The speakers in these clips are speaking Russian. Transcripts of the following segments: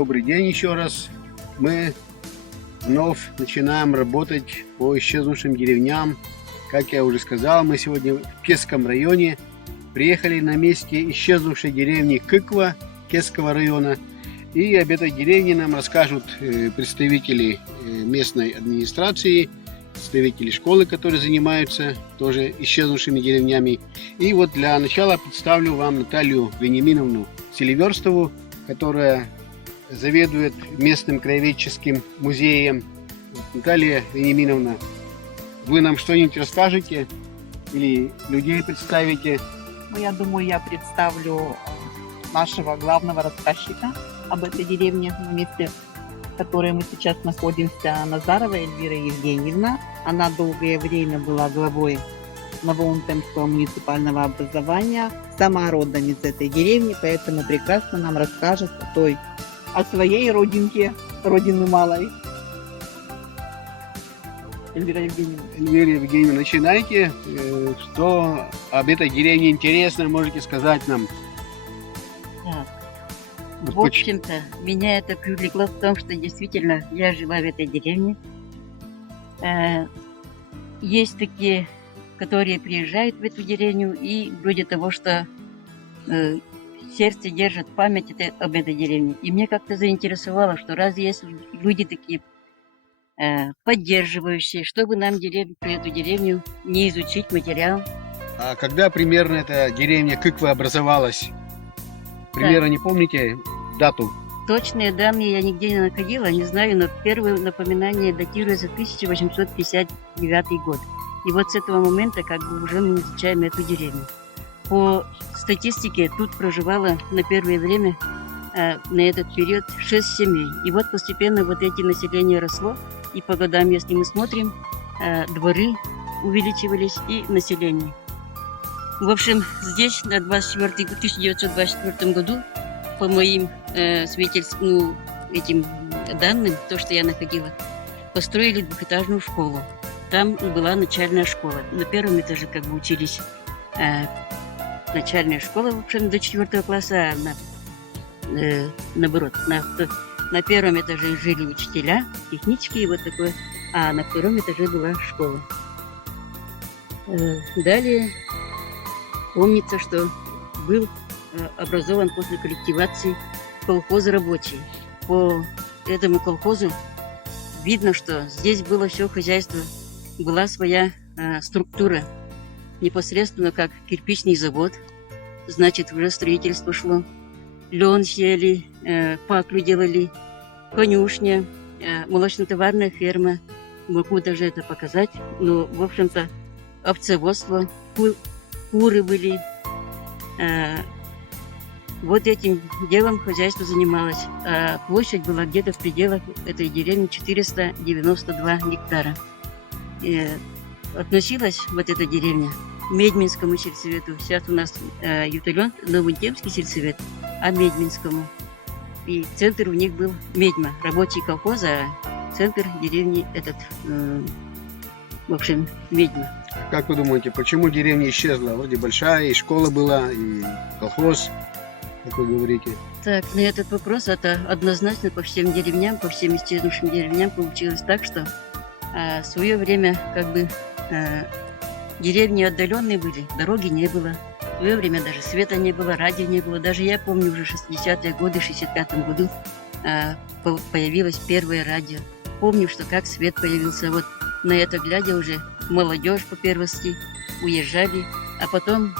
Добрый день еще раз. Мы вновь начинаем работать по исчезнувшим деревням. Как я уже сказал, мы сегодня в Кесском районе. Приехали на месте исчезнувшей деревни Кыква Кесского района. И об этой деревне нам расскажут представители местной администрации, представители школы, которые занимаются тоже исчезнувшими деревнями. И вот для начала представлю вам Наталью Вениаминовну Селиверстову, которая заведует местным краеведческим музеем. Наталья Вениаминовна, вы нам что-нибудь расскажете или людей представите? Ну, я думаю, я представлю нашего главного рассказчика об этой деревне, на месте, в которой мы сейчас находимся, Назарова Эльвира Евгеньевна. Она долгое время была главой Новоунтемского муниципального образования, сама родом из этой деревни, поэтому прекрасно нам расскажет о своей родинке, родины малой. Эльвира Евгеньевна. Эльвира Евгеньевна, начинайте. Что об этой деревне интересно, можете сказать нам? Так. В общем-то, меня это привлекло в том, что действительно я жила в этой деревне. Есть такие, которые приезжают в эту деревню и вроде того, что сердце держит память об этой деревне. И мне как-то заинтересовало, что раз есть люди такие поддерживающие, чтобы нам про эту деревню не изучить материал. А когда примерно эта деревня Кыква образовалась? Примерно не помните дату? Точные данные я нигде не находила, не знаю, но первое напоминание датируется 1859 год. И вот с этого момента как бы уже мы изучаем эту деревню. По статистике тут проживало на первое время, на этот период, 6 семей. И вот постепенно вот эти населения росло, и по годам, если мы смотрим, дворы увеличивались и население. В общем, здесь на 1924 году, по моим свидетельствам, этим данным, то, что я находила, построили двухэтажную школу. Там была начальная школа. На первом этаже как бы учились начальная школа, в общем, до 4 класса, наоборот, на первом этаже жили учителя, технические, вот такое, а на втором этаже была школа. Далее помнится, что был образован после коллективации колхоз рабочий. По этому колхозу видно, что здесь было все хозяйство, была своя структура, непосредственно как кирпичный завод, значит, уже строительство шло. Лен сеяли, паклю делали, конюшня, молочно-товарная ферма. Могу даже это показать. Но, в общем-то, овцеводство, куры были. Вот этим делом хозяйство занималось. А площадь была где-то в пределах этой деревни 492 гектара. Относилась вот эта деревня к Медьминскому сельсовету. Сейчас у нас Ютален, Новоунтемский сельсовет, а Медьминскому. И центр у них был Медьма, рабочий колхоз, а центр деревни в общем, Медьма. Как вы думаете, почему деревня исчезла? Вроде большая, и школа была, и колхоз, как вы говорите. Так, на этот вопрос это однозначно по всем деревням, по всем исчезнувшим деревням получилось так, что в свое время как бы деревни отдаленные были, дороги не было. В свое время даже света не было, радио не было. Даже я помню, уже 60-е годы, в 65-м году появилось первое радио. Помню, что как свет появился. Вот на это глядя уже молодежь по первости уезжали, а потом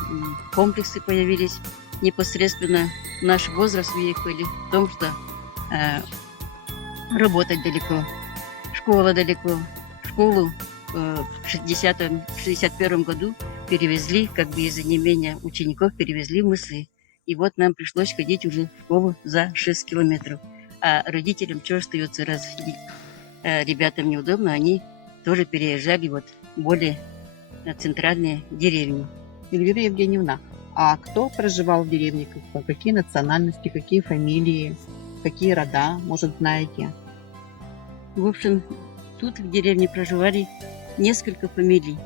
комплексы появились. Непосредственно в наш возраст въехали в том, что работать далеко, школа далеко. Школу в 61 году перевезли, как бы из-за неимения учеников, перевезли в Мысы. И вот нам пришлось ходить уже в школу за 6 километров. А родителям что остается, раз ребятам неудобно, они тоже переезжали вот в более центральные деревни. Эльвира Евгеньевна, а кто проживал в деревне? Какие национальности, какие фамилии, какие рода, может, знаете? В общем, тут в деревне проживали несколько фамилий.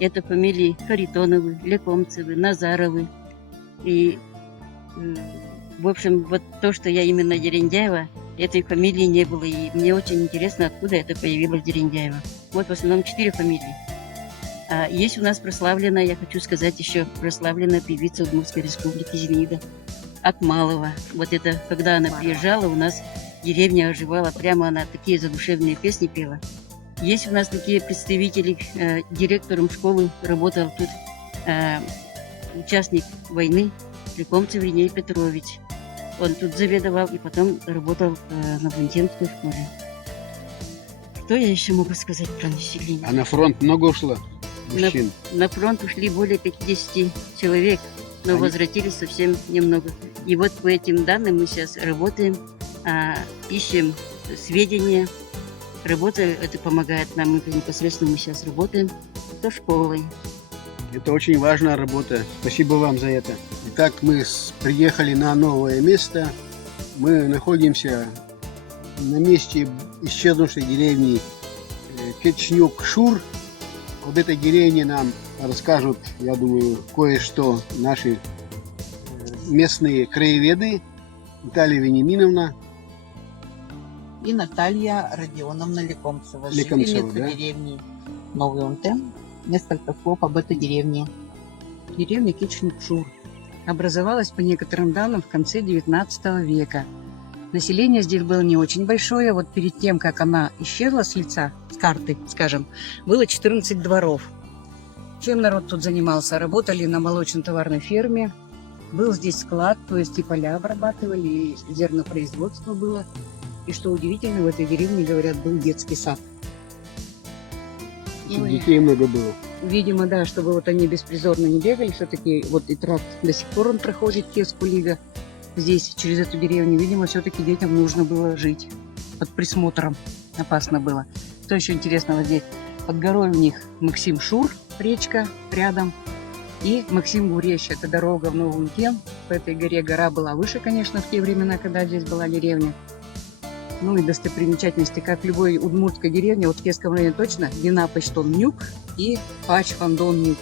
Это фамилии Харитоновы, Лекомцевы, Назаровы. И В общем, вот то, что я именно Дерендяева, этой фамилии не было. И мне очень интересно, откуда это появилось Дерендяева. Вот в основном 4 фамилии. А есть у нас прославленная, я хочу сказать еще, прославленная певица Удмуртской республики Зинаида Акмалова. Вот это, когда она приезжала, у нас деревня оживала, прямо она такие задушевные песни пела. Есть у нас такие представители, директором школы работал тут участник войны Лекомцев Риней Петрович. Он тут заведовал и потом работал на Бунтенской школе. Что я еще могу сказать про население? А на фронт много ушло мужчин? На фронт ушли более 50 человек, но Они- возвратились совсем немного. И вот по этим данным мы сейчас работаем, ищем сведения. Работа это помогает нам, непосредственно мы сейчас работаем со школой. Это очень важная работа. Спасибо вам за это. Итак, мы приехали на новое место. Мы находимся на месте исчезнувшей деревни Кечнюк-Шур. Об этой деревне нам расскажут, я думаю, кое-что наши местные краеведы. Виталия Вениаминовна. И Наталья Родионовна Лекомцева, Лекомцева, жительница да? деревни Новый Унтем. Несколько слов об этой деревне. Деревня Кичнюк-Шур образовалась по некоторым данным в конце XIX века. Население здесь было не очень большое. Вот перед тем, как она исчезла с лица, с карты, скажем, было 14 дворов. Чем народ тут занимался? Работали на молочно-товарной ферме. Был здесь склад, то есть и поля обрабатывали, и зернопроизводство было. И что удивительно, в этой деревне, говорят, был детский сад. Ну, и, Детей много было. видимо, да, чтобы вот они беспризорно не бегали, все-таки вот и тракт до сих пор он проходит, Кескулига, здесь, через эту деревню. Видимо, все-таки детям нужно было жить под присмотром, опасно было. Что еще интересного здесь? Под горой у них Максим Шур, речка рядом, и Максим Гурещ, это дорога в Новый Унтем. По этой горе гора была выше, конечно, в те времена, когда здесь была деревня. Ну и достопримечательности, как в любой удмуртской деревне, вот в Кеском районе точно, Динапочтон Нюк и Пач Фандон Нюк.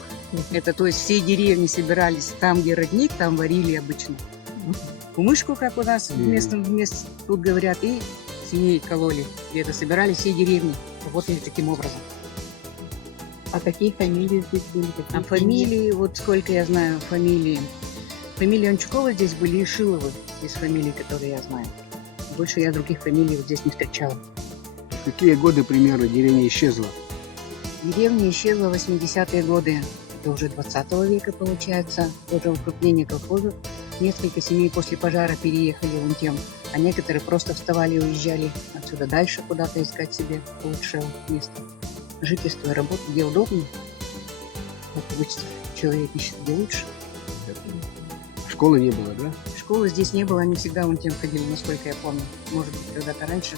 Это то есть все деревни собирались там, где родник, там варили обычно. Кумышку, как у нас в местном месте тут говорят, и свиней кололи. Где-то собирались все деревни, работали таким образом. А какие фамилии здесь были? Какие А фамилии, вот сколько я знаю фамилии. Фамилии Анчукова здесь были и Шиловы, из фамилий, которые я знаю. Больше я других фамилий вот здесь не встречала. В какие годы примерно деревня исчезла? Деревня исчезла в 80-е годы. Это уже 20 века получается. Тоже укрупнение колхозов. Несколько семей после пожара переехали в Унтем, а некоторые просто вставали и уезжали отсюда дальше куда-то искать себе лучшее место жительства и работы, где удобнее. Как обычно человек ищет где лучше. Школы не было, да? Школы здесь не было, они всегда в Унтем ходили, насколько я помню. Может быть, когда-то раньше,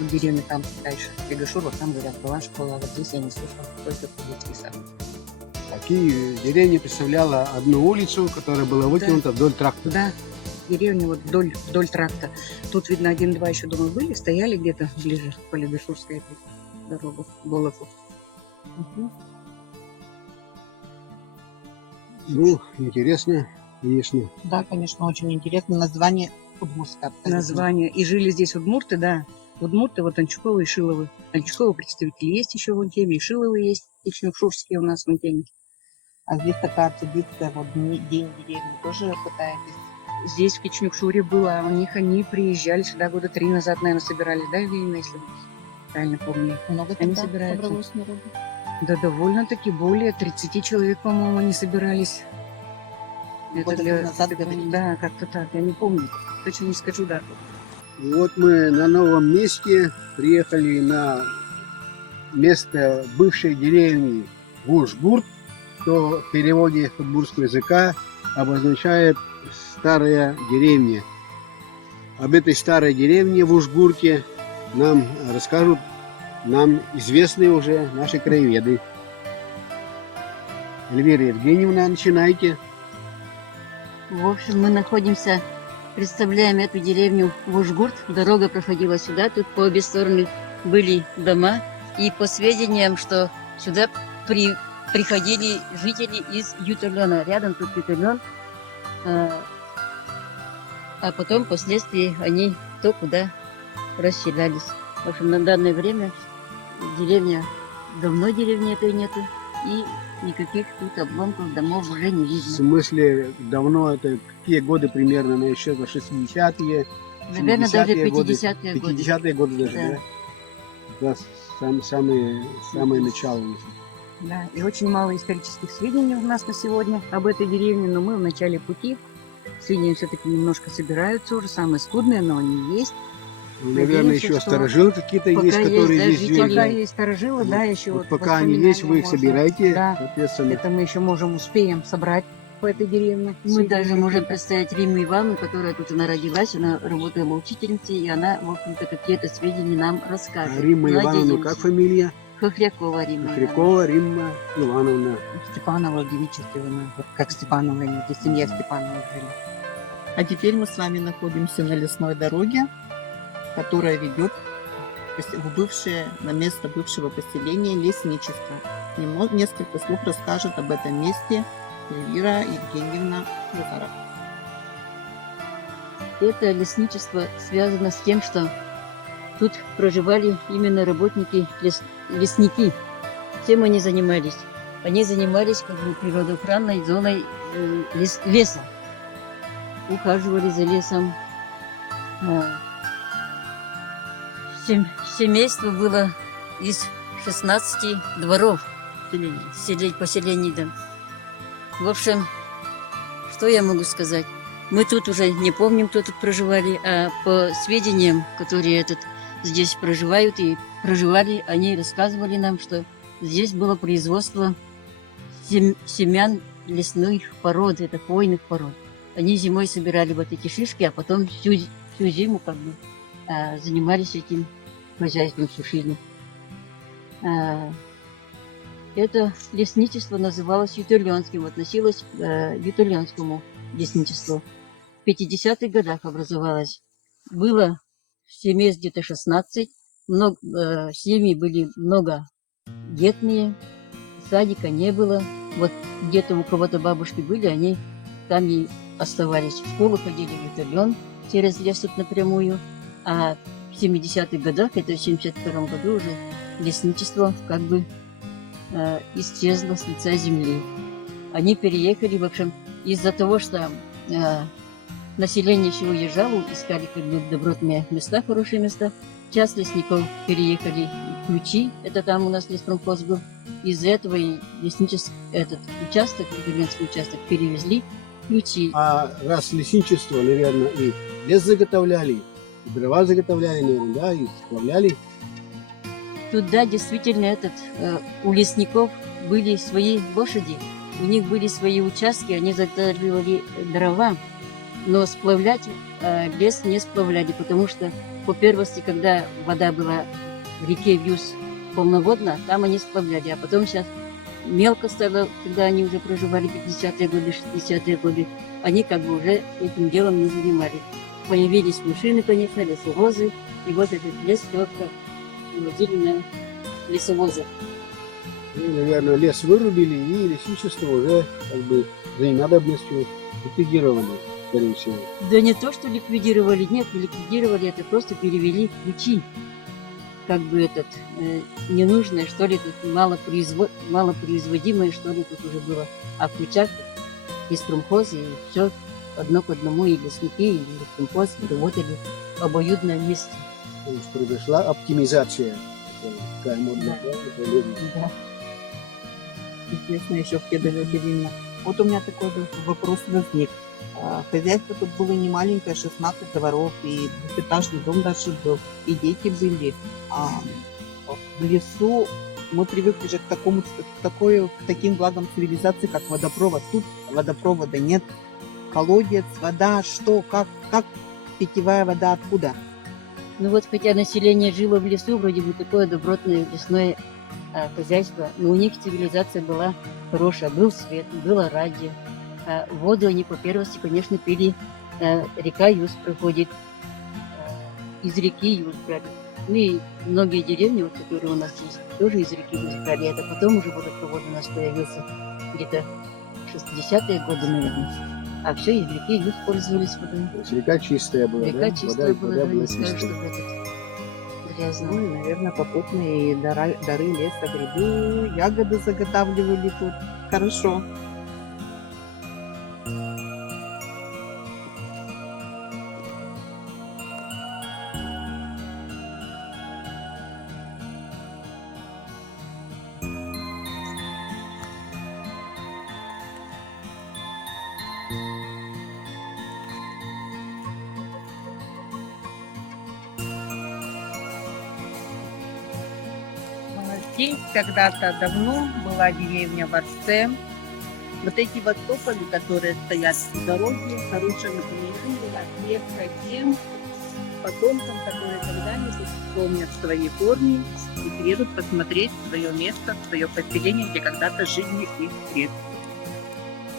в деревне там дальше, Пегашур, вот там, говорят, была школа, а вот здесь я не слышала, только детский сад. Такие деревня представляла одну улицу, которая была вытянута вдоль тракта. Да, деревня вот вдоль тракта. Тут, видно, 1-2 еще дома были, стояли где-то ближе по Лебешурской дорогу, Болоху. Ну, интересно, конечно. Да, конечно, очень интересно. Название Удмуртское. Название. И жили здесь удмурты, да. Удмурты, вот Анчуковы и Шиловы. Анчуковы представители есть еще в Унтеме, и Шиловы есть, Кичнюк-Шурские у нас в Унтеме. А здесь такая традиция, вот день деревни тоже пытаетесь? Здесь в Кичнюк-Шуре было, а у них они приезжали сюда года 3 назад, наверное, собирались, да, Ирина, если правильно помню. Много Они тогда собираются. собралось народу? Да, довольно-таки более 30 человек, по-моему, они собирались. Года назад, говорите? Да, как-то так, я не помню. Точно не скажу дату. Вот мы на новом месте приехали на место бывшей деревни Вужгурт, что в переводе с удмуртского языка обозначает старая деревня. Об этой старой деревне в Ужгурте нам расскажут нам известные уже наши краеведы. Эльвира Евгеньевна, начинайте. В общем, мы находимся, представляем эту деревню Вужгурт. Дорога проходила сюда, тут по обе стороны были дома. И по сведениям, что сюда приходили жители из Ютерлена. Рядом тут Ютерлен. а потом впоследствии они кто куда расселялись. В общем, на данное время деревня, давно деревни этой нету, и никаких тут обломков домов уже не В видно. смысле, давно это какие годы примерно она исчезла? 60-е? Наверное, даже 70-е годы? 50-е годы. 50-е годы даже, Да. да? Да, самое начало. Да, и очень мало исторических сведений у нас на сегодня об этой деревне, но мы в начале пути. Сведения все-таки немножко собираются, уже самые скудные, но они есть. Ну, наверное, Надеемся, еще что старожилы какие-то пока есть, есть, которые да, здесь жители. жили. Пока да? есть старожилы, да, еще Вот вот пока они есть, вы их воспоминания собираете, можно. Да, соответственно. это мы еще успеем собрать по этой деревне. Мы Сведения даже можем какие-то. представить Римму Ивановну, которая тут она родилась, она работала учительницей, и она, в общем-то, какие-то сведения нам А расскажет. Римма Ивановна, Надеемся. как фамилия? Хохрякова Римма Ивановна. Хрякова Римма Ивановна. Степанова Девичествовна, вот как Степанова, где семья Степанова жили. А теперь мы с вами находимся на лесной дороге, которая ведет в бывшее, на место бывшего поселения лесничества. Несколько слов расскажет об этом месте Эльвира Евгеньевна Назарова. Это лесничество связано с тем, что тут проживали именно работники, лесники. Чем они занимались? Они занимались как бы природоохранной зоной леса. Ухаживали за лесом. Семейство было из 16 дворов поселений. Да. В общем, что я могу сказать? Мы тут уже не помним, кто тут проживали, а по сведениям, которые здесь проживают и проживали, они рассказывали нам, что здесь было производство семян лесных пород, это хвойных пород. Они зимой собирали вот эти шишки, а потом всю зиму как бы занимались этим хозяйством, сушили. Это лесничество называлось Ютюрленским, относилось к Ютюрленскому лесничеству. В 50-х годах образовалось. Было семей где-то 16, семьи были многодетные, садика не было. Вот где-то у кого-то бабушки были, они там и оставались. В школу ходили в Ютюрлен через лес тут напрямую. А в 70-х годах, это в 72-м году уже лесничество как бы исчезло с лица земли. Они переехали, в общем, из-за того, что население еще уезжало, искали как бы добротные места, хорошие места. Часть лесников переехали в Ключи, это там у нас леспромхоз был. Из-за этого и леснический этот участок, Ютюрленский участок, перевезли в Ключи. А раз лесничество, наверное, и лес заготовляли, и дрова заготовляли, наверное, да, и сплавляли. Тут, да, действительно, у лесников были свои лошади, у них были свои участки, они заготавливали дрова, но сплавлять лес не сплавляли, потому что по первости, когда вода была в реке Вьюз полноводна, там они сплавляли, а потом сейчас мелко стало, когда они уже проживали 50-е годы, 60-е годы, они как бы уже этим делом не занимались. Появились машины, конечно, лесовозы, и вот этот лес только возили на лесовозах. Ну, наверное, лес вырубили, и лесничество уже как бы за ненадобностью ликвидировали, скорее всего. Да не то, что ликвидировали, нет, не ликвидировали, это просто перевели в Ключи. Как бы ненужное, что ли, тут малопроизводимое, что ли, тут уже было. А в Ключах леспромхоз, и все одно к одному, и лесники, и леспромхоз работали обоюдно вместе. То есть произошла оптимизация. Такая модная, да? Да. Интересно еще в Кедрове деревне. Вот у меня такой вопрос возник. Хозяйство тут было не маленькое, 16 дворов, и двухэтажный дом даже был, и дети были. В лесу мы привыкли же к таким благам цивилизации, как водопровод. Тут водопровода нет. Колодец, вода, что, как питьевая вода, откуда? Ну вот, хотя население жило в лесу, вроде бы такое добротное лесное хозяйство, но у них цивилизация была хорошая. Был свет, было радио. Воду они по первости, конечно, пили. Река Юз проходит. Из реки Юз брали. Ну и многие деревни, вот, которые у нас есть, тоже из реки Юз брали. Это потом уже водопровод у нас появился где-то 60-е годы, наверное. А все из реки использовались водой. То есть река чистая была, Река да? чистая была, да, была не скажу, чистая. чтобы этот Ну грязный. и, наверное, попутные дары леса, грибы, ягоды заготавливали тут. Хорошо. Здесь когда-то давно была деревня Варсе. Вот эти вот тополи, которые стоят у дороги, хорошее напоминание о тех тем потомкам, которые когда-нибудь вспомнят свои корни и приедут посмотреть свое место, свое поселение, где когда-то жили их предки.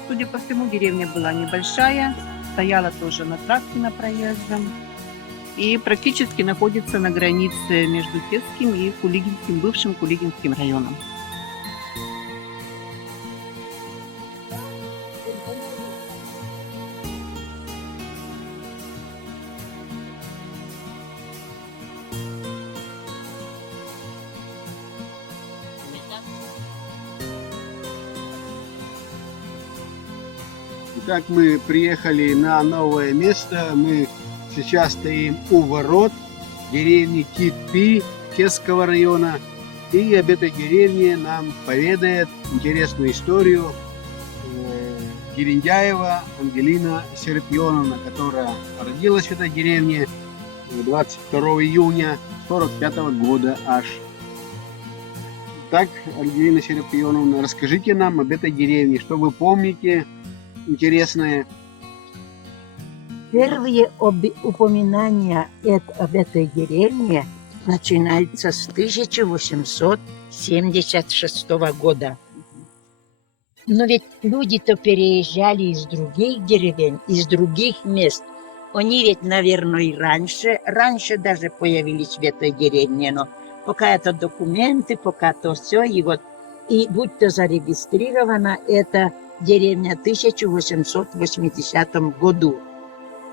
Судя по всему, деревня была небольшая, стояла тоже на трассе на проездом и практически находится на границе между Песским и Кулигинским, бывшим Кулигинским районом. Итак, мы приехали на новое место. Мы сейчас стоим у ворот деревни Китпи Песского района. И об этой деревне нам поведает интересную историю Гириндяева Ангелина Серапионовна, которая родилась в этой деревне 22 июня 1945 года аж. Так, Ангелина Серапионовна, расскажите нам об этой деревне, что вы помните интересное. Первые упоминания об этой деревне начинаются с 1876 года. Но ведь люди-то переезжали из других деревень, из других мест. Они ведь, наверное, и раньше даже появились в этой деревне, но пока это документы, пока то все, и вот, и будь то зарегистрирована эта деревня в 1880 году.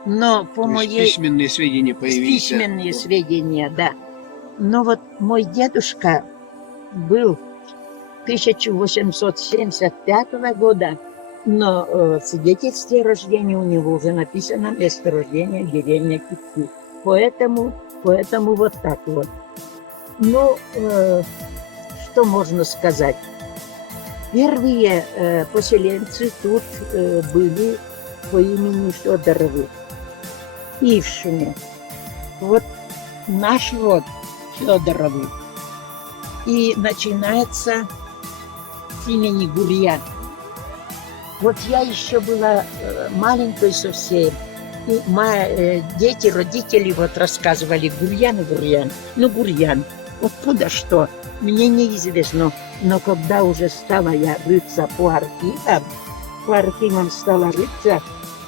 Но по То есть моей... письменные сведения появились. Письменные сведения, да. Но вот мой дедушка был 1875 года, но в свидетельстве о рождении у него уже написано место рождения деревня Китпи. Поэтому вот так вот. Ну, что можно сказать? Первые поселенцы тут были по имени Федоровы, Ившины. Вот наш род Федоровы. И начинается с имени Гурьян. Вот я еще была маленькой совсем. И мои дети, родители вот рассказывали Гурьян. Ну, Гурьян. Откуда что? Мне неизвестно. Но когда уже стала я рыться по архивам стала рыться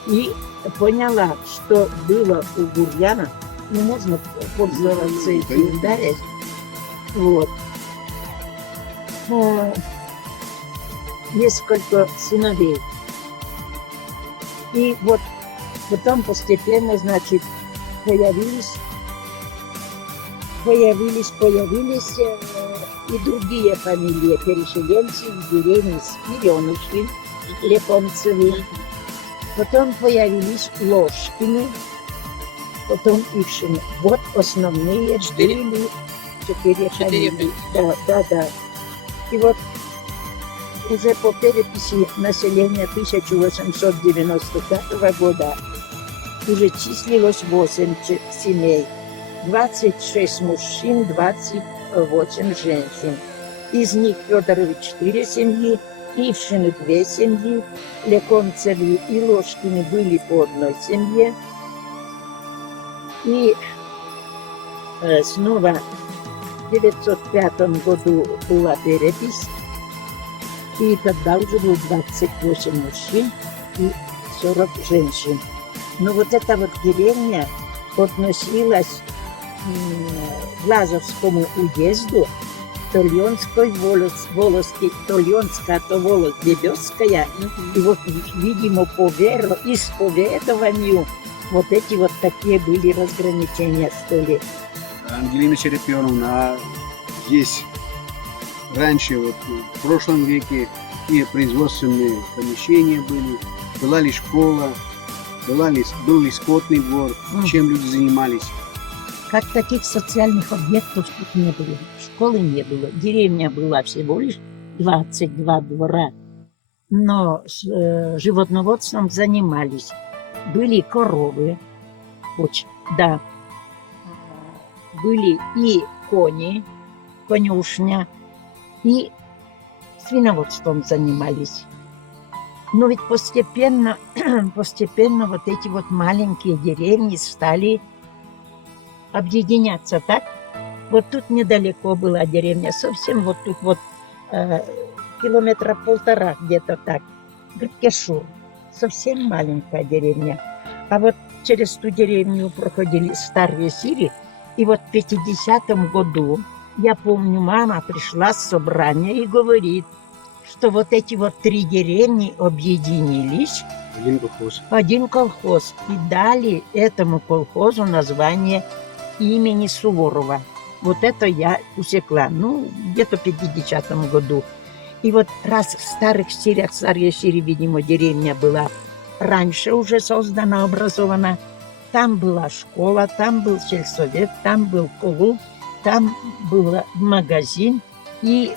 и поняла, что было у Гурьяна. Ну, можно пользоваться этим, да? Вот. Несколько сыновей. И вот потом постепенно, значит, появились и другие фамилии, переселенцы из деревни Спиренушки, Леконцевы. Потом появились Ложкины, потом Ившины. Вот основные были четыре фамилии. Да. И вот уже по переписи населения 1895 года уже числилось 8 семей, 26 мужчин, 28 женщин. Из них Федоровы 4 семьи, Ившины 2 семьи, Леконцевы и Ложкины были по одной семье. И снова в 1905 году была перепись, и тогда уже было 28 мужчин и 40 женщин. Но вот эта вот деревня относилась к Лазовскому уезду, то Ленской волоски, то Ленская, то волос Бебёская. И вот, видимо, по вероисповедованию вот эти вот такие были разграничения, что ли. Ангелина Серапионовна, а здесь раньше, вот в прошлом веке, какие производственные помещения были, была ли школа, был ли скотный двор, чем люди занимались? Как таких социальных объектов тут не было. Школы не было. Деревня была всего лишь 22 двора. Но животноводством занимались. Были коровы, да. Были и кони, конюшня, и свиноводством занимались. Но ведь постепенно вот эти вот маленькие деревни стали объединяться, так? Вот тут недалеко была деревня, совсем вот тут вот километра 1,5 где-то так. Гребкешур, совсем маленькая деревня. А вот через ту деревню проходили старые сири, и вот в 50-м году, я помню, мама пришла с собрания и говорит, что вот эти вот 3 деревни объединились. Один колхоз. И дали этому колхозу название имени Суворова. Вот это я усекла, где-то в 50-м году. И вот раз в старых сирях, старые сири, видимо, деревня была раньше уже создана, образована, там была школа, там был сельсовет, там был клуб, там был магазин и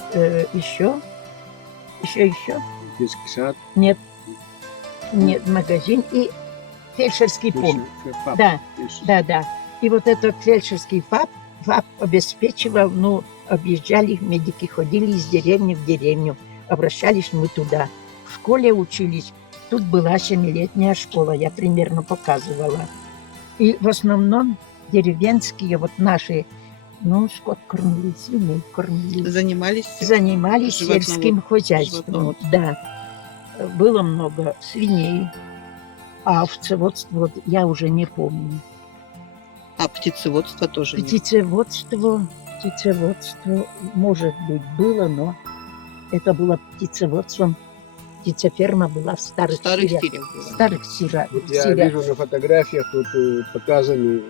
еще. Детский сад. Нет, магазин и фельдшерский пункт. Да. И вот этот фельдшерский ФАП обеспечивал, объезжали медики, ходили из деревни в деревню, обращались мы туда. В школе учились. Тут была 7-летняя школа, я примерно показывала. И в основном деревенские вот наши, скот кормили, свиней кормили. Занимались сельским хозяйством. Да. Было много свиней, а овцеводство я уже не помню. А птицеводство тоже нет? Птицеводство, может быть, было, но это было птицеводством. Птицеферма была в старых сирях. Я вижу на фотографиях, вот показаны в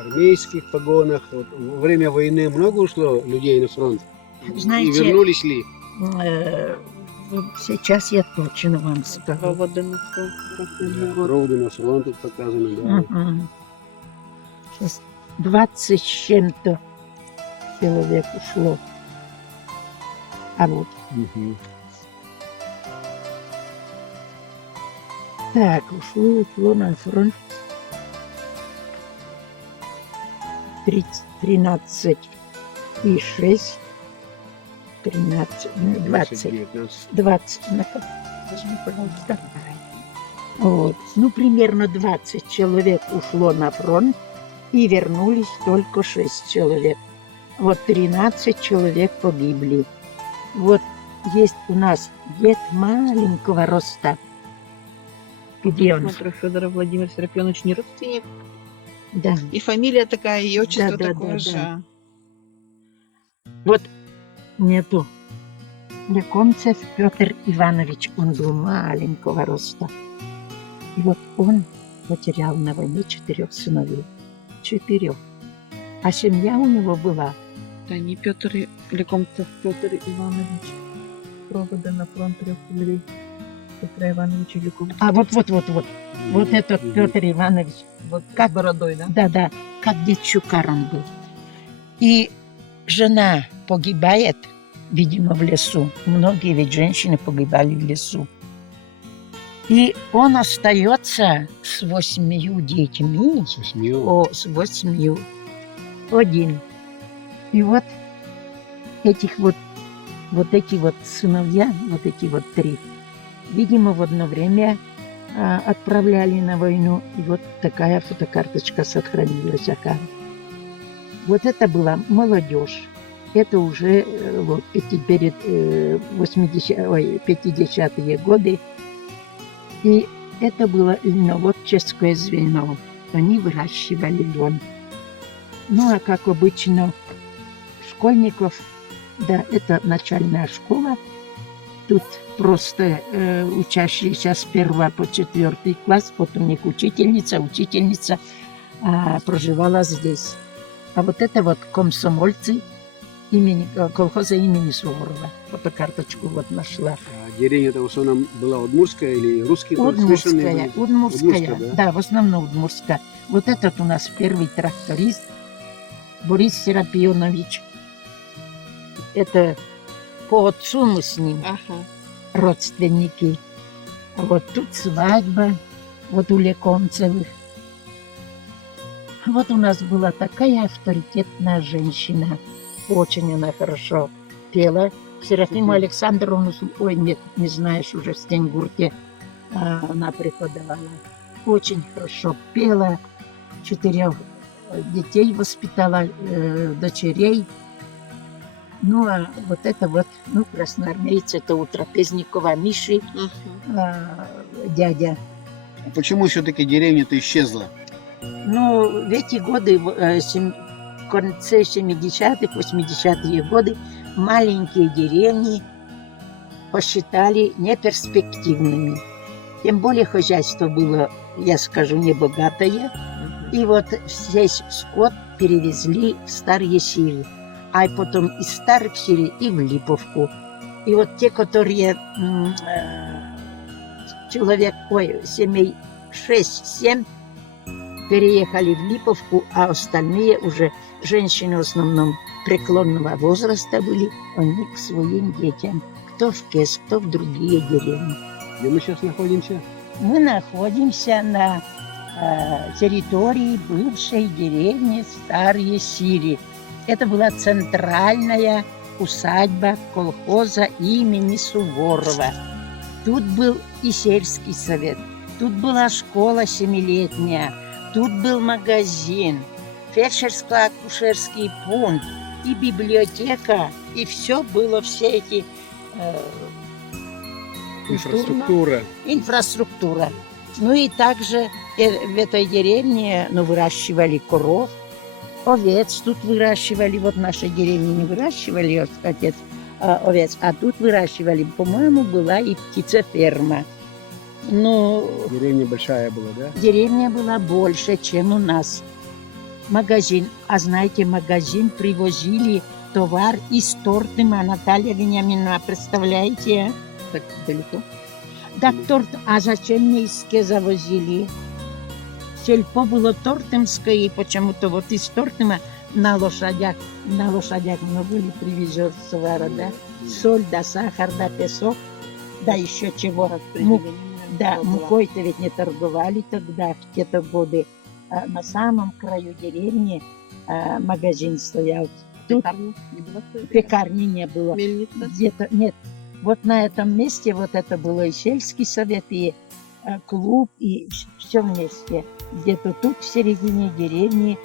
армейских погонах. Вот, во время войны много ушло людей на фронт? Знаете, и вернулись ли? Сейчас я точно вам скажу. Проводы на фронт. Проводы на фронт тут показаны, да. 20 с чем-то человек ушло. А вот. Так, ушло на фронт 13 и 6, 13, 20. 20. Возьми, пожалуйста. Вот. Примерно 20 человек ушло на фронт, и вернулись только 6 человек. Вот 13 человек погибли. Вот есть у нас дед маленького роста. Где он? Смотрю, Федор Владимир Серапионович не родственник. Да. И фамилия такая, и отчество Да. такое же. Вот нету. Лекомцев Петр Иванович, он был маленького роста. И вот он потерял на войне 4 сыновей. 4. А семья у него была. Да не Петр Лекомцев, Петр Иванович. Проводы на фронт 3 сыновей. Петра Ивановича Лекомцева. А вот. Вот этот Петр Иванович. Вот как бородой, да? Да, как дед Чукар он был. И жена погибает, видимо, в лесу. Многие ведь женщины погибали в лесу. И он остается с 8 детьми. С 8. С 8. Один. И вот эти вот сыновья, вот эти вот 3, видимо, в одно время отправляли на войну. И вот такая фотокарточка сохранилась. Вот это была молодежь. Это уже перед 50-е годы. И это было льноводческое звено. Они выращивали лен. А как обычно, школьников Да, это начальная школа. Тут просто учащиеся с 1 по 4 класс, вот у них учительница проживала здесь. А вот это вот комсомольцы колхоза имени Суворова. Фотокарточку вот нашла. А деревня это в основном была удмуртская или русские? тоже смешанные были? Удмуртская, да? да, в основном удмуртская. Вот этот у нас первый тракторист Борис Серапионович. Это по отцу мы с ним Ага. родственники. А вот тут свадьба, вот у Лекомцевых. Вот у нас была такая авторитетная женщина. Очень она хорошо пела. Серафиму Александровну, ой, нет, не знаешь, уже в Стенгурте она преподавала. Очень хорошо пела. 4 детей воспитала, дочерей. Ну, а вот это вот, ну, красноармейцы, это у Трапезникова Миши, дядя. А почему все-таки деревня-то исчезла? Ну, в эти годы, в конце 70-х, 80-е годы, маленькие деревни посчитали неперспективными. Тем более хозяйство было, я скажу, небогатое. И вот весь скот перевезли в Старые Силы, а потом из Старых Сил и в Липовку. И вот те, которые семей 6-7 переехали в Липовку, а остальные уже женщины в основном преклонного возраста были, они к своим детям. Кто в Кес, кто в другие деревни. Где мы сейчас находимся? Мы находимся на территории бывшей деревни Старые Сири. Это была центральная усадьба колхоза имени Суворова. Тут был и сельский совет, тут была школа 7-летняя, тут был магазин, фельдшерско-акушерский пункт, и библиотека, и все было, все эти инфраструктура. Ну и также в этой деревне выращивали коров, овец. Тут выращивали, вот в нашей деревне не выращивали овец, а тут выращивали, по-моему, была и птицеферма. Ну, Деревня большая была, да? деревня была больше, чем у нас. Магазин. А знаете, магазин привозили товар из Тортыма. Наталья Вениаминовна, представляете? Так далеко. Так, торт. А зачем не из Кеза возили? Сельпо было Тортымское, и почему-то вот из Тортыма на лошадях много ли привезет товара, да? Соль, да, сахар, да, песок, да, еще чего. Да, мукой-то ведь не торговали тогда, в те-то годы. А на самом краю деревни магазин стоял. Тут пекарни не было. Мельница. Где-то нет. Вот на этом месте вот это было и сельский совет, и клуб, и все вместе. Где-то тут в середине деревни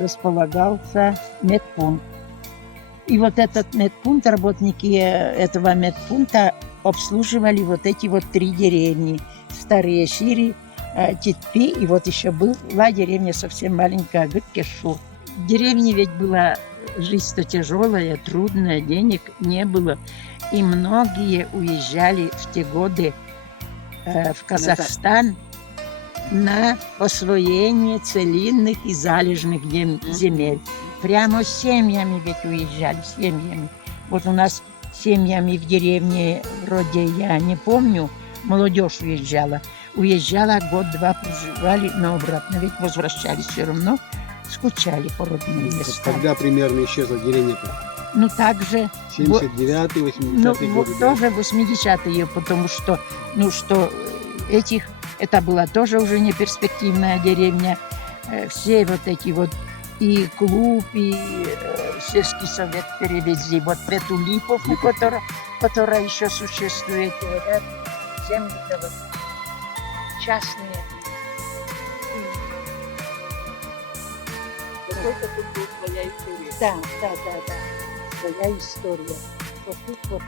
располагался медпункт. И вот этот медпункт, работники этого медпункта обслуживали вот эти вот 3 деревни. Старые Сири, Титпи, и вот еще была деревня совсем маленькая, Гыткешур. В деревне ведь была жизнь-то тяжелая, трудная, денег не было. И многие уезжали в те годы в Казахстан на освоение целинных и залежных земель. Прямо семьями ведь уезжали, семьями. Вот у нас семьями в деревне, вроде я не помню, молодежь уезжала. Уезжала, год-два проживали, но обратно ведь возвращались все равно, скучали по родным местам. Когда примерно исчезла деревня-то? Ну, также... 79-й, 80-й вот годы. тоже 80-е, потому что, это была тоже уже не перспективная деревня. Все вот эти вот и клуб, и сельский совет перевезли вот в эту Липовку, которая еще существует. Земли-то вот частные. Какой-то тут была своя история. Да. Своя история. Вот тут вот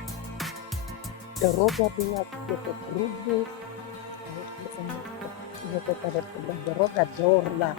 дорога была, где-то пруд был. Вот это вот была дорога до Орла.